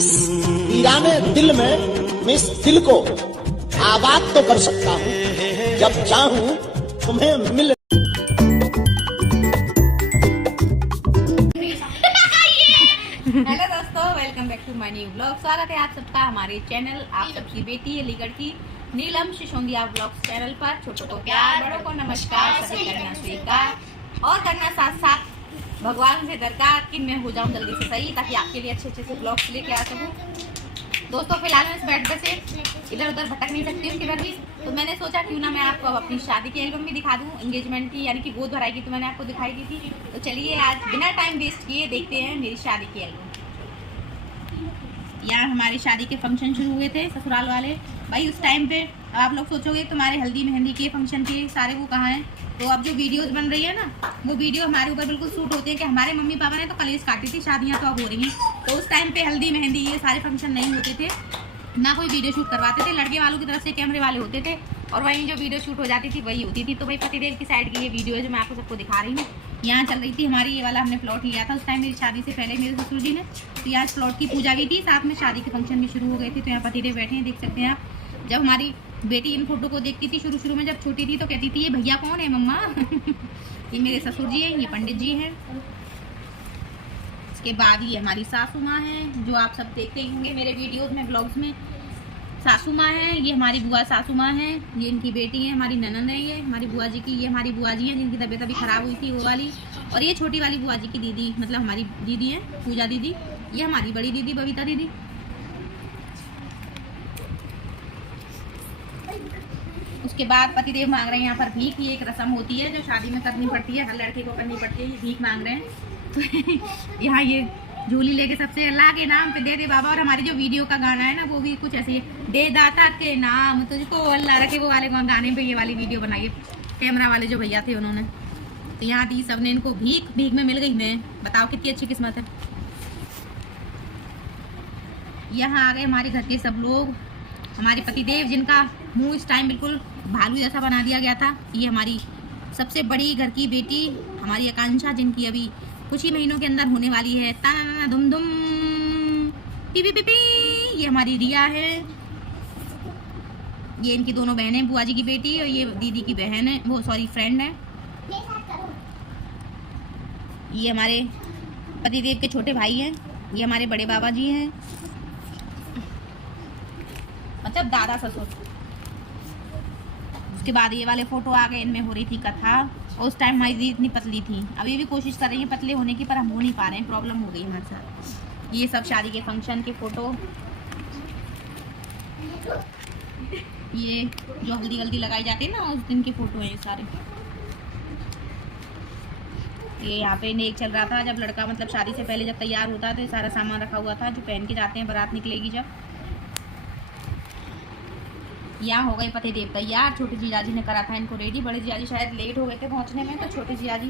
इस वीराने दिल में मैं इस दिल को आबाद तो कर सकता हूँ जब चाहूँ तुम्हें मिल। हेलो दोस्तों, welcome back to my new blog. स्वागत है आप सबका हमारे चैनल आप सबकी बेटी अलीगढ़ की नीलम सिसोदिया ब्लॉग्स चैनल पर। छोटों को प्यार, बड़ों को नमस्कार, सभी करना स्वीकार और करना साथ साथ भगवान से दरकार कि मैं हो जाऊं जल्दी से सही, ताकि आपके लिए अच्छे से ब्लॉग्स लेके आ सकूं। दोस्तों फिलहाल मैं इस बेड पे से इधर उधर भटक नहीं सकती हूँ किधर भी, तो मैंने सोचा क्यों ना मैं आपको अपनी शादी की एल्बम भी दिखा दूँ, एंगेजमेंट की यानी कि गोद भराई की तो मैंने आपको दिखाई दी थी। तो चलिए आज बिना टाइम वेस्ट किए देखते हैं मेरी शादी की एल्बम। यहाँ हमारी शादी के फंक्शन शुरू हुए थे ससुराल वाले भाई। उस टाइम पे आप लोग सोचोगे तुम्हारे हल्दी मेहंदी के फंक्शन के सारे वो कहाँ हैं, तो अब जो वीडियोस बन रही है ना वो वीडियो हमारे ऊपर बिल्कुल सूट होते हैं कि हमारे मम्मी पापा ने तो कलेश काटी थी, शादियाँ तो अब हो रही हैं। तो उस टाइम पे हल्दी मेहंदी ये सारे फंक्शन नहीं होते थे, ना कोई वीडियो शूट करवाते थे, लड़के वालों की तरफ से कैमरे वाले होते थे और वहीं जो वीडियो शूट हो जाती थी वही होती थी। तो भाई पतिदेव की साइड की ये वीडियो है जो मैं आपको सबको दिखा रही हूँ। यहाँ चल रही थी हमारी ये वाला, हमने प्लॉट लिया था उस टाइम मेरी शादी से पहले मेरे ससुर जी ने। तो यहाँ प्लॉट की पूजा भी थी, साथ में शादी के फंक्शन भी शुरू हो गए थे। तो यहाँ पतिदेव बैठे हैं, देख सकते हैं आप। जब हमारी बेटी इन फोटो को देखती थी शुरू में जब छोटी थी तो कहती थी ये भैया कौन है मम्मा ये मेरे ससुर जी हैं, ये पंडित जी हैं। इसके बाद ये हमारी सासू माँ है जो आप सब देखते ही होंगे मेरे वीडियोज़ में, ब्लॉग्स में। सासू माँ है, ये हमारी बुआ सासू माँ है, ये इनकी बेटी है, हमारी ननद है, ये हमारी बुआ जी की, ये हमारी बुआ जी हैं जिनकी तबीयत अभी ख़राब हुई थी वो वाली। और ये छोटी वाली बुआ जी की दीदी, मतलब हमारी दीदी है पूजा दीदी। ये हमारी बड़ी दीदी बबीता दीदी। उसके बाद पतिदेव मांग रहे हैं यहाँ पर भीख। ये एक रस्म होती है जो शादी में करनी पड़ती है, हर लड़के को करनी पड़ती है। ये भीख मांग रहे हैं तो यहाँ ये झोली लेके सबसे अल्लाह के नाम पे दे दे बाबा। और हमारी जो वीडियो का गाना है ना वो भी कुछ ऐसे दे दाता के नाम तुझको अल्लाह रखे, वो वाले गाने पे ये वाली वीडियो बनाई है कैमरा वाले जो भैया थे उन्होंने। तो यहाँ दी सबने इनको भीख, भीख में मिल गई। मैं बताओ कितनी अच्छी किस्मत है। यहाँ आ गए हमारे घर के सब लोग। हमारे पतिदेव जिनका मुंह इस टाइम बिल्कुल भालू जैसा बना दिया गया था। ये हमारी सबसे बड़ी घर की बेटी हमारी आकांक्षा, जिनकी अभी कुछ ही महीनों के अंदर होने वाली है। ता दुम दुम पी पी पी पी। ये हमारी रिया है, ये इनकी दोनों बहनें, बुआ जी की बेटी और ये दीदी की बहन है, वो सॉरी फ्रेंड है। ये हमारे पतिदेव के छोटे भाई हैं, ये हमारे बड़े बाबा जी हैं, मतलब दादा ससुर। उसके बाद ये वाले फोटो आ गए, इनमें हो रही थी कथा। और उस टाइम हमारी दीदी इतनी पतली थी, अभी भी कोशिश कर रही है पतले होने की, पर हम हो नहीं पा रहे हैं, प्रॉब्लम हो गई हमारे साथ। ये सब शादी के फंक्शन के फोटो, ये जो हल्दी वल्दी लगाई जाती है ना उस दिन के फोटो हैं ये सारे। ये यहाँ पे नेक चल रहा था जब लड़का मतलब शादी से पहले जब तैयार होता तो सारा सामान रखा हुआ था जो पहन के जाते हैं, बारात निकलेगी जब। यहाँ हो गए पतिदेव तैयार, छोटी जीजाजी ने करा था इनको रेडी। बड़े जीजाजी शायद लेट हो गए थे पहुँचने में, तो छोटी जीजाजी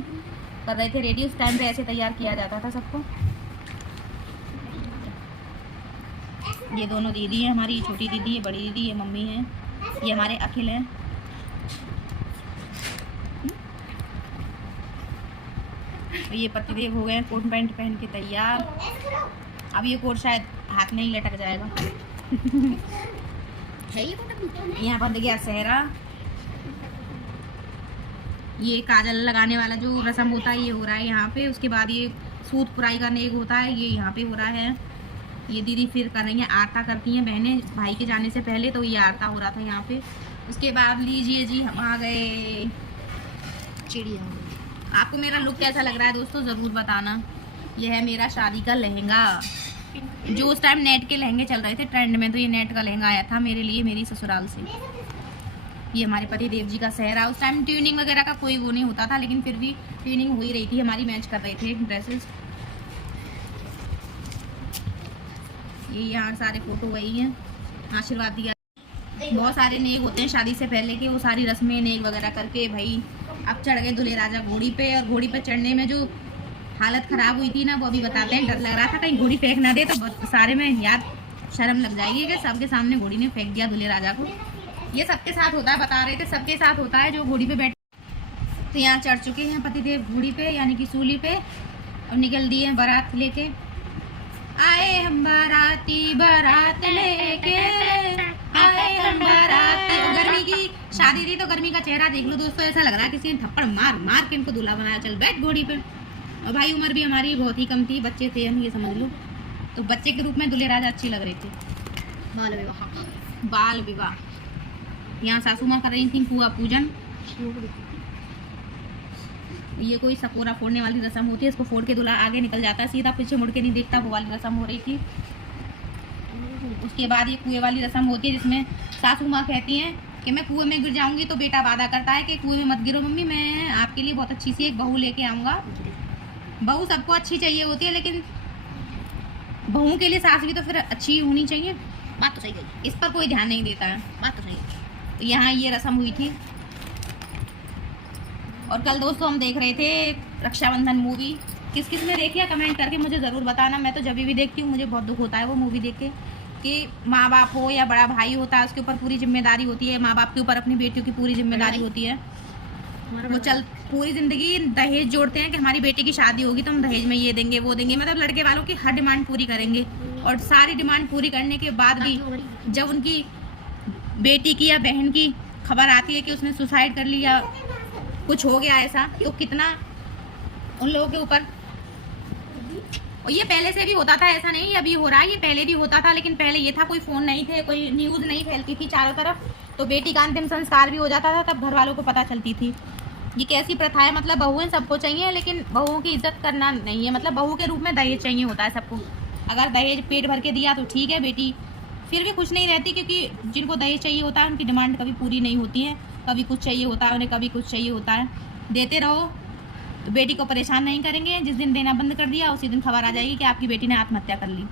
कर रहे थे रेडी। उस टाइम पे ऐसे तैयार किया जाता था सबको। ये दोनों दीदी हैं हमारी, छोटी दीदी है, बड़ी दीदी है, मम्मी है। ये हमारे अखिल हैं। ये पतिदेव हो गए कोट पैंट पहन के तैयार। अब ये कोट शायद हाथ में ही लटक जाएगा यहाँ बंद गया सेहरा। ये काजल लगाने वाला जो रस्म होता है ये हो रहा है यहाँ पे। उसके बाद ये सूत पुराई का नेक होता है, ये यहाँ पे हो रहा है। ये दीदी फिर कर रही हैं, आरता करती हैं बहनें भाई के जाने से पहले, तो ये आरता हो रहा था यहाँ पे। उसके बाद लीजिए जी हम आ गए चिड़िया। आपको मेरा लुक कैसा लग रहा है दोस्तों ज़रूर बताना। यह है मेरा शादी का लहंगा, जो उस टाइम नेट के लहंगे चल रहे थे ट्रेंड में, तो ये नेट का लहंगा आया था मेरे लिए मेरी ससुराल से। ये हमारे पति देव जी का सेहरा। उस टाइम ट्यूनिंग वगैरह का कोई वो नहीं होता था, लेकिन फिर भी ट्यूनिंग हो ही रही थी हमारी, मैच कर रहे थे ड्रेसेस। ये यहाँ सारे फोटो वही हैं, आशीर्वाद दिया। बहुत सारे नेक होते हैं शादी से पहले के, वो सारी रस्में नेक वगैरह करके भाई अब चढ़ गए दूल्हे राजा घोड़ी पे। और घोड़ी पे चढ़ने में जो हालत ख़राब हुई थी ना वो अभी बताते हैं। डर लग रहा था कहीं घोड़ी फेंक ना दे, तो सारे में याद शर्म लग जाएगी कि सबके सामने घोड़ी ने फेंक दिया दूल्हे राजा को। ये सबके साथ होता है, बता रहे थे सबके साथ होता है जो घोड़ी पे बैठ। तो यहाँ चढ़ चुके हैं पतिदेव घोड़ी पे यानी कि सूली पे, और निकल दिए बारात लेके। आए हम बाराती शादी थी तो गर्मी का चेहरा देख लो दोस्तों, ऐसा लग रहा है किसी ने थप्पड़ मार मार के इनको दूल्हा बनाया, चल बैठ घोड़ी पे। और भाई उम्र भी हमारी बहुत ही कम थी, बच्चे थे हम, ये समझ लो। तो बच्चे के रूप में दूल्हे राजा अच्छे लग रहे थे। बाल विवाह, बाल विवाह। यहाँ सासू माँ कर रही थी पुआ पूजन। ये कोई सकोरा फोड़ने वाली रस्म होती है, इसको फोड़ के दूल्हा आगे निकल जाता है, सीधा पीछे मुड़ के नहीं देखता, वो वाली रस्म हो रही थी। उसके बाद ये कुएं वाली रस्म होती है, जिसमें सासू माँ कहती हैं कि मैं कुएं में गिर जाऊंगी तो बेटा वादा करता है कि कुएं में मत गिरो मम्मी, मैं आपके लिए बहुत अच्छी सी एक बहू लेके आऊँगा। बहू सबको अच्छी चाहिए होती है, लेकिन बहू के लिए सास भी तो फिर अच्छी होनी चाहिए। बात तो सही है, इस पर कोई ध्यान नहीं देता है। बात तो सही है। तो यहाँ ये रस्म हुई थी। और कल दोस्तों हम देख रहे थे रक्षाबंधन मूवी। किस किस ने देखी है कमेंट करके मुझे ज़रूर बताना। मैं तो जब भी देखती हूँ मुझे बहुत दुख होता है वो मूवी देख के, कि माँ बाप हो या बड़ा भाई होता है उसके ऊपर पूरी जिम्मेदारी होती है, माँ बाप के ऊपर अपनी बेटियों की पूरी जिम्मेदारी होती है। वो चल पूरी ज़िंदगी दहेज जोड़ते हैं कि हमारी बेटी की शादी होगी तो हम दहेज में ये देंगे वो देंगे, मतलब लड़के वालों की हर डिमांड पूरी करेंगे। और सारी डिमांड पूरी करने के बाद भी जब उनकी बेटी की या बहन की खबर आती है कि उसने सुसाइड कर लिया, कुछ हो गया ऐसा, तो कितना उन लोगों के ऊपर। और ये पहले से भी होता था, ऐसा नहीं अभी हो रहा है, ये पहले भी होता था। लेकिन पहले ये था कोई फ़ोन नहीं थे, कोई न्यूज़ नहीं फैलती थी चारों तरफ, तो बेटी का अंतिम संस्कार भी हो जाता था, तब घर वालों को पता चलती थी। ये कैसी प्रथा है, मतलब बहुएं सबको चाहिए लेकिन बहुओं की इज्जत करना नहीं है, मतलब बहू के रूप में दहेज चाहिए होता है सबको। अगर दहेज पेट भर के दिया तो ठीक है, बेटी फिर भी खुश नहीं रहती, क्योंकि जिनको दहेज चाहिए होता है उनकी डिमांड कभी पूरी नहीं होती है। कभी कुछ चाहिए होता है उन्हें, कभी कुछ चाहिए होता है। देते रहो तो बेटी को परेशान नहीं करेंगे। जिस दिन देना बंद कर दिया उसी दिन खबर आ जाएगी कि आपकी बेटी ने आत्महत्या कर ली।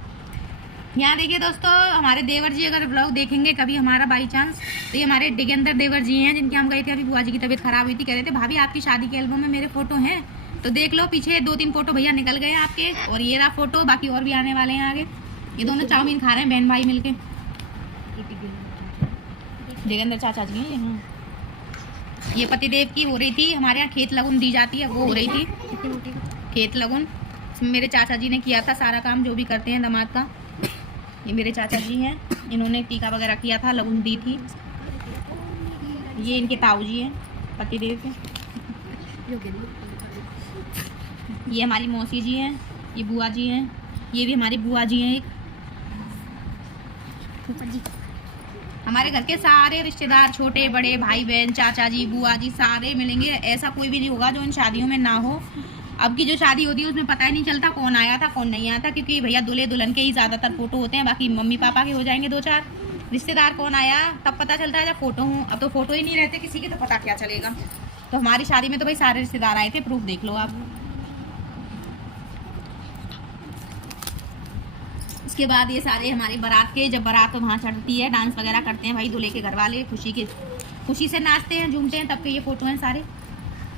यहाँ देखिए दोस्तों, हमारे देवर जी अगर ब्लॉग देखेंगे कभी हमारा बाई चांस, तो ये हमारे डिगेंदर देवर जी हैं, जिनके हम गए थे। अभी बुआ जी की तबीयत खराब हुई थी, कह रहे थे भाभी आपकी शादी के एल्बम में मेरे फोटो हैं, तो देख लो पीछे 2-3 फोटो भैया निकल गए हैं आपके, और ये रहा फोटो, बाकी और भी आने वाले हैं आगे। ये दोनों चाउमीन खा रहे हैं बहन भाई मिलके। डिगेंदर चाचा जी हैं यहाँ। ये पतिदेव की हो रही थी, हमारे यहाँ खेत लगन दी जाती है, वो हो रही थी खेत लगन। मेरे चाचा जी ने किया था सारा काम जो भी करते हैं दामाद का। ये मेरे चाचा जी हैं, इन्होंने टीका वगैरह किया था, लगन दी थी। ये इनके ताऊ जी हैं पतिदेव के। ये हमारी मौसी जी हैं, ये बुआ जी हैं, ये भी हमारी बुआ जी हैं एक। हमारे घर के सारे रिश्तेदार, छोटे बड़े भाई बहन, चाचा जी, बुआ जी, सारे मिलेंगे। ऐसा कोई भी नहीं होगा जो इन शादियों में ना हो। अब की जो शादी होती है उसमें पता ही नहीं चलता कौन आया था कौन नहीं आया था, क्योंकि भैया दूल्हे दुल्हन के ही ज़्यादातर फोटो होते हैं, बाकी मम्मी पापा के हो जाएंगे 2-4। रिश्तेदार कौन आया तब पता चलता है जब फोटो हूँ। अब तो फोटो ही नहीं रहते किसी के, तो पता क्या चलेगा। तो हमारी शादी में तो भाई सारे रिश्तेदार आए थे, प्रूफ देख लो आप। उसके बाद ये सारे हमारी बारात के, जब बारात तो वहाँ चढ़ती है, डांस वगैरह करते हैं भाई दूल्हे के घर वाले, खुशी से नाचते हैं झूमते हैं, तब के ये फोटो हैं सारे।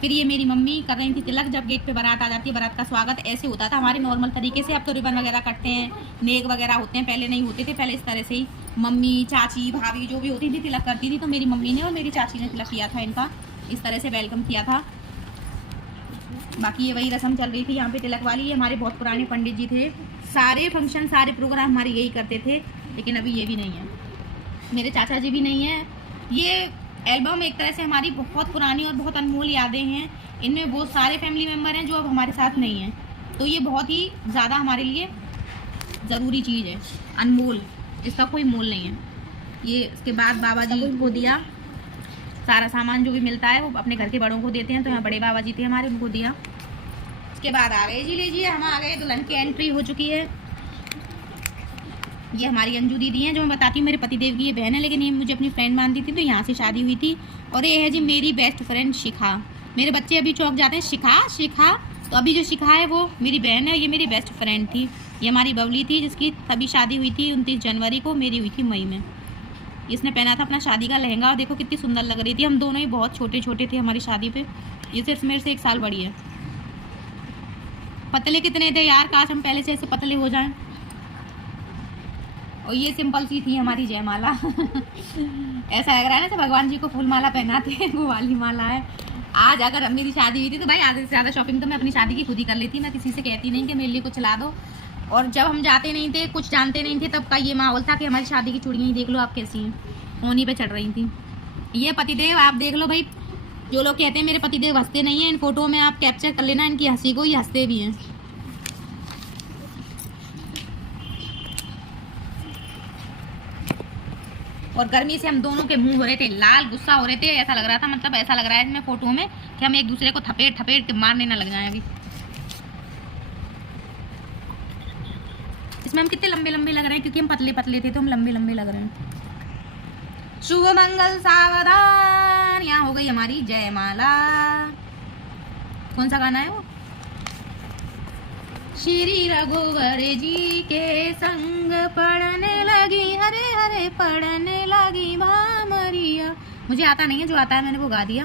फिर ये मेरी मम्मी कर रही थी तिलक, जब गेट पे बारात आ जाती है, बारात का स्वागत ऐसे होता था हमारे नॉर्मल तरीके से। अब तो रिबन वगैरह कटते हैं, नेक वगैरह होते हैं, पहले नहीं होते थे। पहले इस तरह से ही मम्मी, चाची, भाभी जो भी होती थी तिलक करती थी। तो मेरी मम्मी ने और मेरी चाची ने तिलक किया था इनका, इस तरह से वेलकम किया था। बाकी ये वही रस्म चल रही थी यहाँ पे तिलक वाली। ये हमारे बहुत पुराने पंडित जी थे, सारे फंक्शन सारे प्रोग्राम हमारे यही करते थे। लेकिन अभी ये भी नहीं है, मेरे चाचा जी भी नहीं है। ये एल्बम एक तरह से हमारी बहुत पुरानी और बहुत अनमोल यादें हैं। इनमें वो सारे फैमिली मेम्बर हैं जो अब हमारे साथ नहीं हैं, तो ये बहुत ही ज़्यादा हमारे लिए ज़रूरी चीज़ है, अनमोल, इसका कोई मोल नहीं है। ये इसके बाद बाबा जी को दिया सारा सामान जो भी मिलता है वो अपने घर के बड़ों को देते हैं, तो यहाँ बड़े बाबा जी थे हमारे, उनको दिया। उसके बाद आ गए जी, लीजिए हम आ गए, दुल्हन की एंट्री हो चुकी है। ये हमारी अंजू दीदी हैं, जो मैं बताती हूँ मेरे पतिदेव की ये बहन है, लेकिन ये मुझे अपनी फ्रेंड मानती थी तो यहाँ से शादी हुई थी। और ये है जी मेरी बेस्ट फ्रेंड शिखा। मेरे बच्चे अभी चौंक जाते हैं, शिखा, तो अभी जो शिखा है वो मेरी बहन है, ये मेरी बेस्ट फ्रेंड थी। ये हमारी बबली थी जिसकी तभी शादी हुई थी 29 जनवरी को, मेरी हुई थी मई में। इसने पहना था अपना शादी का लहंगा और देखो कितनी सुंदर लग रही थी। हम दोनों ही बहुत छोटे छोटे थे हमारी शादी पे, ये सिर्फ मेरे से 1 साल बड़ी है। पतले कितने थे यार, काश हम पहले से ऐसे पतले हो जाएं। और ये सिंपल सी थी हमारी जयमाला। ऐसा लग रहा है ना जब भगवान जी को फूल माला पहनाते हैं, वो वाली माला है। आज अगर मेरी शादी हुई थी तो भाई आधे से ज़्यादा शॉपिंग तो मैं अपनी शादी की खुद ही कर लेती, मैं किसी से कहती नहीं कि मेरे लिए कुछ ला दो। और जब हम जाते नहीं थे, कुछ जानते नहीं थे, तब का ये माहौल था कि हमारी शादी की चूड़ियाँ ही देख लो आप कैसी हैं, होनी पे चढ़ रही थी। ये पतिदेव आप देख लो भाई, जो लोग कहते हैं मेरे पतिदेव हंसते नहीं हैं, इन फोटो में आप कैप्चर कर लेना इनकी हंसी को, ये हंसते भी हैं। और गर्मी से हम दोनों के मुंह हो रहे थे लाल, गुस्सा हो रहे थे, ऐसा लग रहा था, मतलब ऐसा लग रहा है इसमें फोटो में कि हम एक दूसरे को थपेट थपेट के मारने ना लग जाए। अभी इसमें हम कितने लंबे लंबे लग रहे हैं, क्योंकि हम पतले पतले थे तो हम लंबे लंबे लग रहे हैं। शुभ मंगल सावधान, यहाँ हो गई हमारी जयमाला। कौन सा गाना है वो? श्री रघुवर जी के संग पढ़ने लगी, हरे हरे पढ़ने लगी भामरिया। मुझे आता नहीं है, जो आता है मैंने वो गा दिया।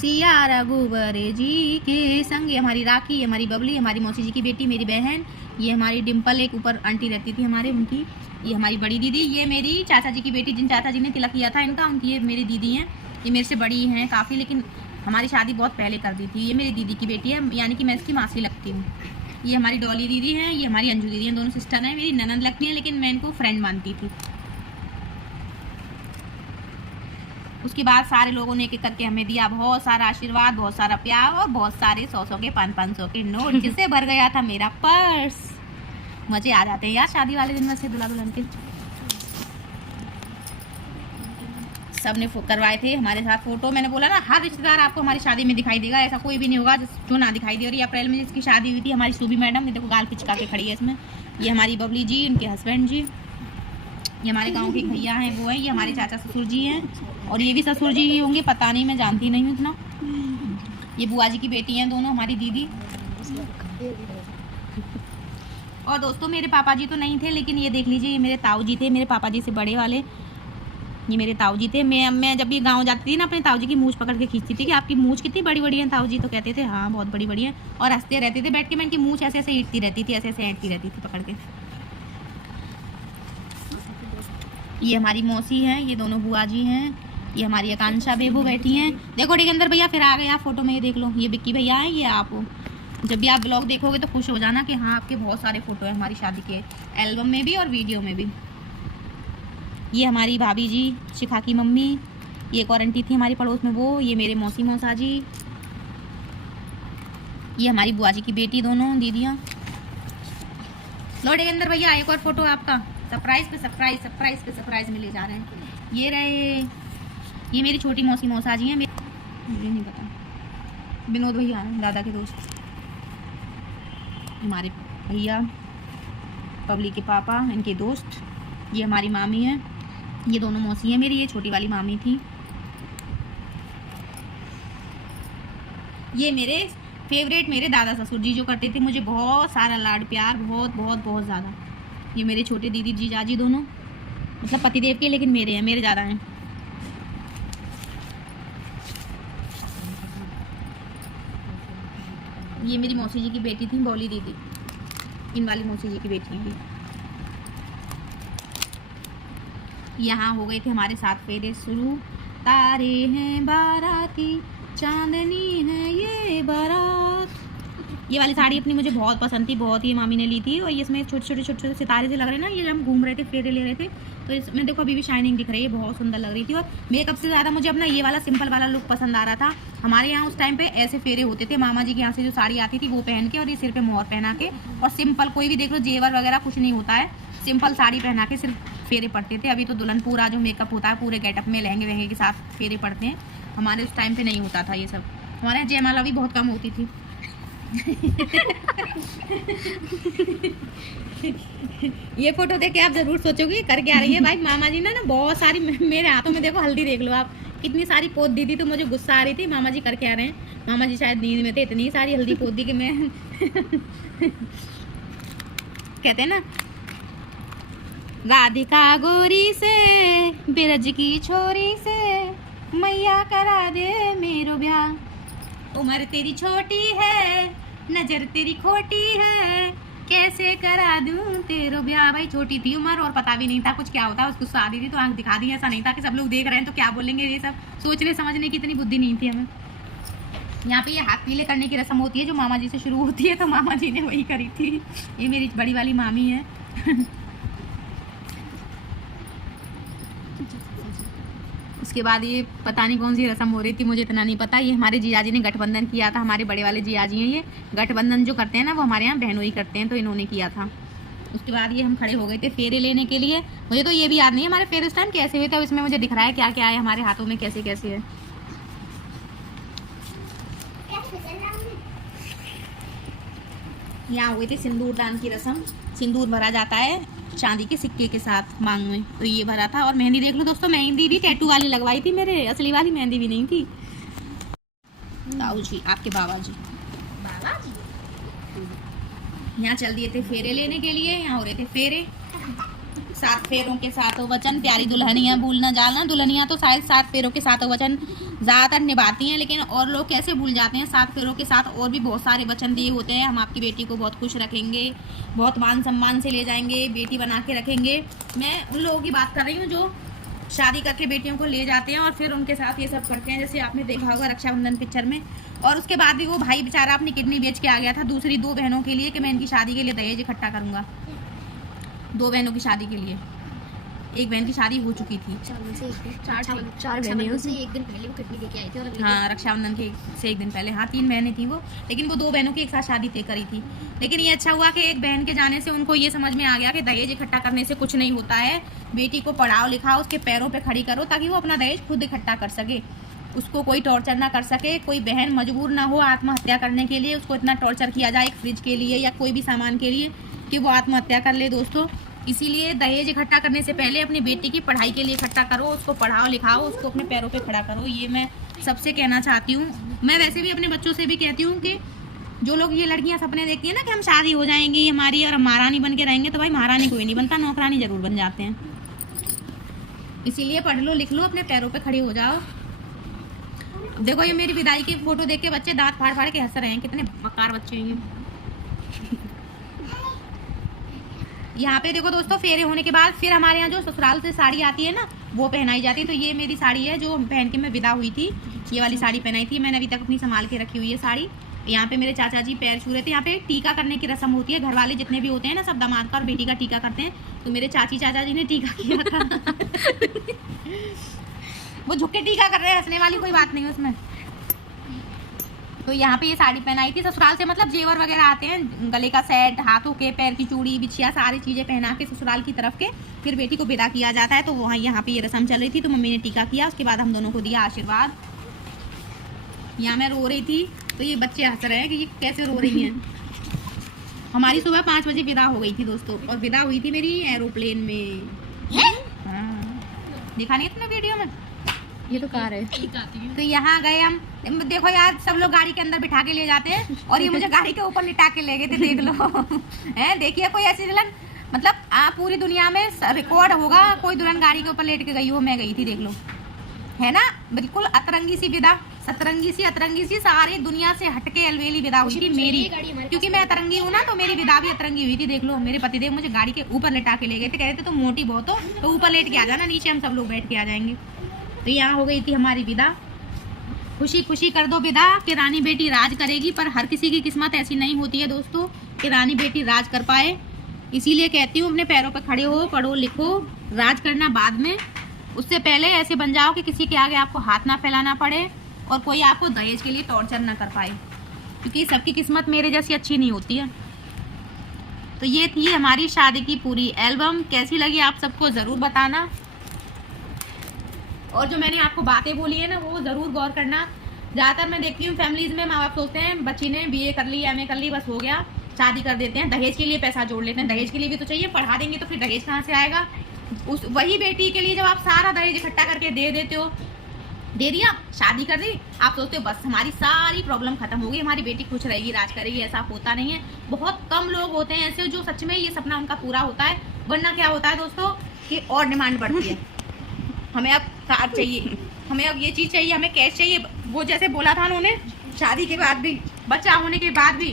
सिया रघुवर जी के संग, ये हमारी राखी, ये हमारी बबली, हमारी मौसी जी की बेटी, मेरी बहन, ये हमारी डिम्पल, एक ऊपर आंटी रहती थी हमारे, उनकी, ये हमारी बड़ी दीदी, ये मेरी चाचा जी की बेटी, जिन चाचा जी ने तिलक किया था इनका, उनकी ये मेरी दीदी हैं। ये मेरे से बड़ी हैं काफ़ी, लेकिन हमारी शादी बहुत पहले कर दी थी। ये मेरी दीदी की बेटी है, यानी कि मैं इसकी मासी लगती हूँ। ये हमारी डॉली दीदी हैं, ये हमारी अंजू दीदी हैं, दोनों सिस्टर हैं। मेरी ननद लगती हैं, लेकिन मैं इनको फ्रेंड मानती थी। उसके बाद सारे लोगों ने एक एक करके हमें दिया बहुत सारा आशीर्वाद, बहुत सारा प्यार और बहुत सारे 100 के 500 के नोट, जिससे भर गया था मेरा पर्स। मजे आ जाते हैं यार शादी वाले दिन में से दुल्हा दुल्हन के। सब ने करवाए थे हमारे साथ फोटो। मैंने बोला ना, हर रिश्तेदार आपको हमारी शादी में दिखाई देगा, ऐसा कोई भी नहीं होगा जो ना दिखाई दे। और ये अप्रैल में जिसकी शादी हुई थी हमारी सूबी मैडम, ये देखो गाल पिचका के खड़ी है इसमें। ये हमारी बबली जी, इनके हस्बैंड जी, ये हमारे गांव के भैया हैं वो हैं, ये हमारे चाचा ससुर जी हैं, और ये भी ससुर जी ही होंगे, पता नहीं, मैं जानती नहीं हूँ इतना। ये बुआ जी की बेटी हैं दोनों, हमारी दीदी। और दोस्तों मेरे पापा जी तो नहीं थे, लेकिन ये देख लीजिए, ये मेरे ताऊ जी थे, मेरे पापा जी से बड़े वाले, ये मेरे ताऊ जी थे। मैं जब ये गांव जाती थी ना, अपने ताऊ जी की मूंछ पकड़ के खींचती थी कि आपकी मूंछ कितनी बड़ी बड़ी है ताऊ जी, तो कहते थे हाँ बहुत बड़ी बड़ी है, और हंसते रहते थे बैठ के। मैं इनकी मूंछ ऐसे ऐसे ईंटती रहती थी, ऐसे ऐसे ऐंठती रहती थी पकड़ के। ये हमारी मौसी हैं, ये दोनों बुआ जी हैं, ये हमारी आकांक्षा बेबू बैठी हैं। देखो अंदर भैया फिर आ गए आप फोटो में, ये देख लो, ये बिक्की भैया हैं, ये आप हो। जब भी आप ब्लॉग देखोगे तो खुश हो जाना कि हाँ आपके बहुत सारे फोटो हैं हमारी शादी के, एल्बम में भी और वीडियो में भी। ये हमारी भाभी जी, शिखा की मम्मी, ये एक और आंटी थी हमारी पड़ोस में वो, ये मेरे मौसी मौसा जी, ये हमारी बुआ जी की बेटी, दोनों दीदियाँ। लौटे के अंदर भैया एक और फोटो आपका, सरप्राइज पे सरप्राइज, सरप्राइज पे सरप्राइज मिले जा रहे हैं। ये रहे, ये मेरी छोटी मौसी मौसा जी हैं, मुझे नहीं पता, विनोद भैया हैं, दादा के दोस्त, हमारे भैया, पबली के पापा, इनके दोस्त। ये हमारी मामी है, ये दोनों मौसी हैं मेरी, ये छोटी वाली मामी थी। ये मेरे फेवरेट, मेरे दादा ससुर जी जो करते थे मुझे बहुत सारा लाड प्यार, बहुत बहुत बहुत ज़्यादा। ये मेरे छोटे दीदी जी जाजी दोनों, मतलब पतिदेव के, लेकिन मेरे हैं, मेरे ज़्यादा हैं। ये मेरी मौसी जी की बेटी थी, बोली दीदी, इन वाली मौसी जी की बेटी है। यहाँ हो गए थे हमारे साथ फेरे शुरू। तारे हैं बाराती, चांदनी है ये बारात। ये वाली साड़ी अपनी मुझे बहुत पसंद थी, बहुत ही मामी ने ली थी, और इसमें छोटे छोटे सितारे से लग रहे हैं ना, ये जब हम घूम रहे थे फेरे ले रहे थे तो इसमें देखो अभी भी शाइनिंग दिख रही है, बहुत सुंदर लग रही थी। और मेकअप से ज़्यादा मुझे अपना ये वाला सिंपल वाला लुक पसंद आ रहा था। हमारे यहाँ उस टाइम पे ऐसे फेरे होते थे, मामा जी के यहाँ से जो साड़ी आती थी वो पहन के, और ये सिर पे मोहर पहना के, और सिंपल, कोई भी देख लो जेवर वगैरह कुछ नहीं होता है, सिंपल साड़ी पहना के सिर्फ फेरे पड़ते थे। अभी तो दुल्हन पूरा जो मेकअप होता है पूरे गेटअप में लहंगे वहंगे के साथ फेरे पड़ते हैं, हमारे उस टाइम पे नहीं होता था ये सब। हमारे यहाँ जयमाला भी बहुत कम होती थी। ये फोटो देख के आप जरूर सोचोगे कर क्या रही है भाई। मामा जी ने ना बहुत सारी, मेरे हाथों में देखो हल्दी देख लो आप, कितनी सारी पोत दी थी, तो मुझे गुस्सा आ रही थी मामा जी कर क्या रहे हैं। मामा जी शायद नींद में थे, इतनी सारी हल्दी पोत दी कि मैं कहते हैं ना, राधिका गोरी से बिरज की छोरी से मैया करा दे मेरो ब्याह। उम्र तेरी छोटी है, नजर तेरी खोटी है, कैसे करा दूं तेरो ब्याह। भाई छोटी थी उम्र और पता भी नहीं था कुछ क्या होता है, उसको शादी थी तो आंख दिखा दी। ऐसा नहीं था कि सब लोग देख रहे हैं तो क्या बोलेंगे, ये सब सोचने समझने की इतनी बुद्धि नहीं थी हमें। यहाँ पे ये हाथ पीले करने की रस्म होती है जो मामा जी से शुरू होती है, तो मामा जी ने वही करी थी। ये मेरी बड़ी वाली मामी है। उसके बाद ये पता नहीं कौन सी रस्म हो रही थी, मुझे इतना नहीं पता। ये हमारे जियाजी ने गठबंधन किया था, हमारे बड़े वाले जियाजी हैं। ये गठबंधन जो करते हैं ना वो हमारे यहाँ बहनोई करते हैं, तो इन्होंने किया था। उसके बाद ये हम खड़े हो गए थे फेरे लेने के लिए। मुझे तो ये भी याद नहीं है हमारे फेरे उस टाइम कैसे हुए थे, इसमें मुझे दिख रहा है क्या क्या है हमारे हाथों में, कैसे कैसे है। यहाँ हुई थी सिंदूर दान की रस्म। सिंदूर भरा जाता है चांदी के सिक्के के साथ मांग में, तो ये भरा था। और मेहंदी देख लो दोस्तों, मेहंदी भी टैटू वाली लगवाई थी मेरे, असली वाली मेहंदी भी नहीं थी। ताऊ जी, आपके बाबा जी यहाँ चल दिए थे फेरे लेने के लिए। यहाँ हो रहे थे फेरे, 7 फेरों के 7 वचन। प्यारी दुल्हनियाँ भूलना जाना, दुल्हनियाँ तो शायद 7 फेरों के 7 वचन ज़्यादातर निभाती हैं, लेकिन और लोग कैसे भूल जाते हैं। 7 फेरों के साथ और भी बहुत सारे वचन दिए होते हैं। हम आपकी बेटी को बहुत खुश रखेंगे, बहुत मान सम्मान से ले जाएंगे, बेटी बना के रखेंगे। मैं उन लोगों की बात कर रही हूँ जो शादी करके बेटियों को ले जाते हैं और फिर उनके साथ ये सब करते हैं, जैसे आपने देखा होगा रक्षाबंधन पिक्चर में। और उसके बाद भी वो भाई बेचारा अपनी किडनी बेच के आ गया था दूसरी 2 बहनों के लिए कि मैं इनकी शादी के लिए दहेज इकट्ठा करूँगा। 2 बहनों की शादी के लिए। एक बहन की शादी हो चुकी थी। चार बहनें से एक दिन पहले वो किडनी लेके आई थी और हाँ, रक्षाबंधन के से एक दिन पहले। हाँ, 3 बहनें थी वो, लेकिन वो 2 बहनों की एक साथ शादी तय करी थी। लेकिन ये अच्छा हुआ कि एक बहन के जाने से उनको ये समझ में आ गया कि दहेज इकट्ठा करने से कुछ नहीं होता है। बेटी को पढ़ाओ लिखाओ, उसके पैरों पे खड़ी करो ताकि वो अपना दहेज खुद इकट्ठा कर सके, उसको कोई टॉर्चर ना कर सके। कोई बहन मजबूर ना हो आत्महत्या करने के लिए, उसको इतना टॉर्चर किया जाए एक फ्रिज के लिए या कोई भी सामान के लिए कि वो आत्महत्या कर ले दोस्तों। इसीलिए दहेज इकट्ठा करने से पहले अपनी बेटी की पढ़ाई के लिए इकट्ठा करो, उसको पढ़ाओ लिखाओ, उसको अपने पैरों पे खड़ा करो। ये मैं सबसे कहना चाहती हूँ। मैं वैसे भी अपने बच्चों से भी कहती हूँ कि जो लोग ये लड़कियाँ सपने देखती हैं ना कि हम शादी हो जाएंगी हमारी और हम महारानी बन के रहेंगे, तो भाई महारानी कोई नहीं बनता, नौकरानी जरूर बन जाते हैं। इसीलिए पढ़ लो लिख लो, अपने पैरों पे खड़े हो जाओ। देखो ये मेरी विदाई की फोटो देख के बच्चे दांत फाड़ फाड़ के हंस रहे हैं, कितने मकार बच्चे हैं। यहाँ पे देखो दोस्तों, फेरे होने के बाद फिर हमारे यहाँ जो ससुराल से साड़ी आती है ना वो पहनाई जाती है। तो ये मेरी साड़ी है जो पहन के मैं विदा हुई थी, ये वाली साड़ी पहनाई थी मैंने, अभी तक अपनी संभाल के रखी हुई है साड़ी। यहाँ पे मेरे चाचा जी पैर छू रहे थे। यहाँ पे टीका करने की रस्म होती है, घर वाले जितने भी होते हैं ना सब दामाद का और बेटी का टीका करते हैं। तो मेरे चाचा जी ने टीका किया था। वो झुक के टीका कर रहे हैं, हंसने वाली कोई बात नहीं उसमें। तो यहाँ पे ये साड़ी पहनाई थी। ससुराल से मतलब जेवर वगैरह आते हैं, गले का सेट, हाथों के, पैर की चूड़ी, बिछिया, सारी चीज़ें पहना के ससुराल की तरफ के फिर बेटी को विदा किया जाता है। तो वहाँ यहाँ पे ये रस्म चल रही थी, तो मम्मी ने टीका किया, उसके बाद हम दोनों को दिया आशीर्वाद। यहाँ मैं रो रही थी तो ये बच्चे हंस रहे हैं कि ये कैसे रो रही हैं। हमारी सुबह 5 बजे विदा हो गई थी दोस्तों, और विदा हुई थी मेरी एरोप्लेन में। हाँ, दिखा नहीं तुमने वीडियो में, ये तो कार है। तो यहाँ गए हम। देखो यार, सब लोग गाड़ी के अंदर बिठा के ले जाते हैं और ये मुझे गाड़ी के ऊपर लिटा के ले गए थे, देख लो। है, देखिए कोई ऐसी दुल्हन, मतलब पूरी दुनिया में रिकॉर्ड होगा कोई दुल्हन गाड़ी के ऊपर लेट के गई हो, मैं गई थी, देख लो। है ना, बिल्कुल अतरंगी सी विदा, सतरंगी सी सारी दुनिया से हटके अलवेली विदा हुई थी मेरी, क्योंकि मैं अतरंगी हूँ ना, तो मेरी विदा भी अतरंगी हुई थी। देख लो, मेरे पतिदेव मुझे गाड़ी के ऊपर लेटा के ले गए थे, कह रहे थे तुम मोटी बहुत हो तो ऊपर लेट के आ जाना, नीचे हम सब लोग बैठ के आ जाएंगे। तो यहाँ हो गई थी हमारी विदा। खुशी खुशी कर दो विदा कि रानी बेटी राज करेगी, पर हर किसी की किस्मत ऐसी नहीं होती है दोस्तों कि रानी बेटी राज कर पाए। इसीलिए कहती हूँ अपने पैरों पर खड़े हो, पढ़ो लिखो, राज करना बाद में, उससे पहले ऐसे बन जाओ कि किसी के आगे आपको हाथ ना फैलाना पड़े और कोई आपको दहेज के लिए टॉर्चर ना कर पाए, क्योंकि सबकी किस्मत मेरे जैसी अच्छी नहीं होती है। तो ये थी हमारी शादी की पूरी एल्बम। कैसी लगी आप सबको ज़रूर बताना, और जो मैंने आपको बातें बोली है ना वो ज़रूर गौर करना। ज़्यादातर मैं देखती हूँ फैमिलीज़ में माँ बाप सोचते हैं बच्ची ने BA कर ली, MA कर ली, बस हो गया, शादी कर देते हैं, दहेज के लिए पैसा जोड़ लेते हैं। दहेज के लिए भी तो चाहिए, पढ़ा देंगे तो फिर दहेज कहाँ से आएगा। उस वही बेटी के लिए जब आप सारा दहेज इकट्ठा करके दे देते हो, दे दिया, शादी कर दी, आप सोचते हो बस हमारी सारी प्रॉब्लम खत्म होगी, हमारी बेटी खुश रहेगी, राज करेगी। ऐसा होता नहीं है। बहुत कम लोग होते हैं ऐसे जो सच में ये सपना उनका पूरा होता है। वरना क्या होता है दोस्तों कि और डिमांड बढ़ती है, हमें अब कार चाहिए, हमें अब ये चीज़ चाहिए, हमें कैश चाहिए। वो जैसे बोला था उन्होंने, शादी के बाद भी, बच्चा होने के बाद भी,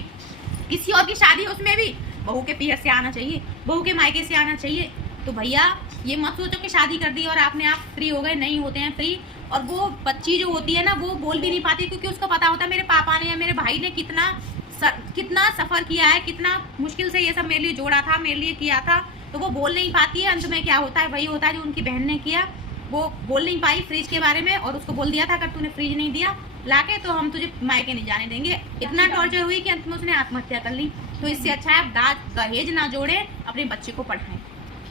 किसी और की शादी उसमें भी बहू के पीहर से आना चाहिए, बहू के मायके से आना चाहिए। तो भैया ये मत सोचो कि शादी कर दी और आपने आप फ्री हो गए, नहीं होते हैं फ्री। और वो बच्ची जो होती है ना वो बोल भी नहीं पाती, क्योंकि उसको पता होता है मेरे पापा ने या मेरे भाई ने कितना सफ़र किया है, कितना मुश्किल से ये सब मेरे लिए जोड़ा था, मेरे लिए किया था। तो वो बोल नहीं पाती है। अंत में क्या होता है, वही होता है जो उनकी बहन ने किया। वो बोल नहीं पाई फ्रिज के बारे में, और उसको बोल दिया था अगर तूने फ्रिज नहीं दिया लाके तो हम तुझे मायके नहीं जाने देंगे। इतना टॉर्चर हुई कि अंत में उसने आत्महत्या कर ली। तो इससे अच्छा है आप दहेज ना जोड़े, अपने बच्चे को पढ़ाएं,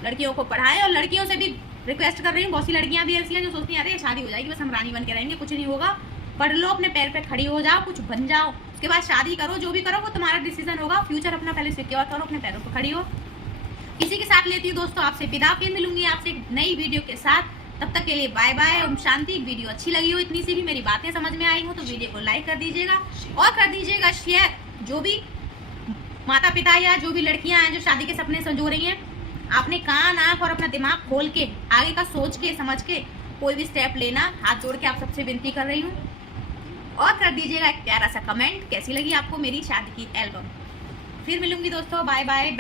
लड़कियों को पढ़ाएं। और लड़कियों से भी रिक्वेस्ट कर रही हूँ, बहुत सी लड़कियां भी ऐसी हैं जो सोचती हैं अरे शादी हो जाएगी बस हम रानी बन के रहेंगे, कुछ नहीं होगा। पढ़ लो, अपने पैर पे खड़ी हो जाओ, कुछ बन जाओ, उसके बाद शादी करो। जो भी करो वो तुम्हारा डिसीजन होगा, फ्यूचर अपना पहले सिक्योर करो, अपने पैरों पर खड़ी हो। इसी के साथ लेती हूँ दोस्तों आपसे विदा, फिर मिलूंगी आपसे एक नई वीडियो के साथ। तब तक के लिए bye bye, Om Shanti. Video अच्छी लगी हो, इतनी सी भी मेरी बातें समझ में आई हो तो वीडियो को लाइक कर दीजिएगा और कर दीजिएगा शेयर। जो भी माता पिता या जो भी लड़कियां हैं जो शादी के सपने संजो रही हैं, आपने कान आंख और अपना दिमाग खोल के आगे का सोच के समझ के कोई भी स्टेप लेना, हाथ जोड़ के आप सबसे विनती कर रही हूँ। और कर दीजिएगा एक प्यारा सा कमेंट, कैसी लगी आपको मेरी शादी की एल्बम। फिर मिलूंगी दोस्तों, बाय बाय।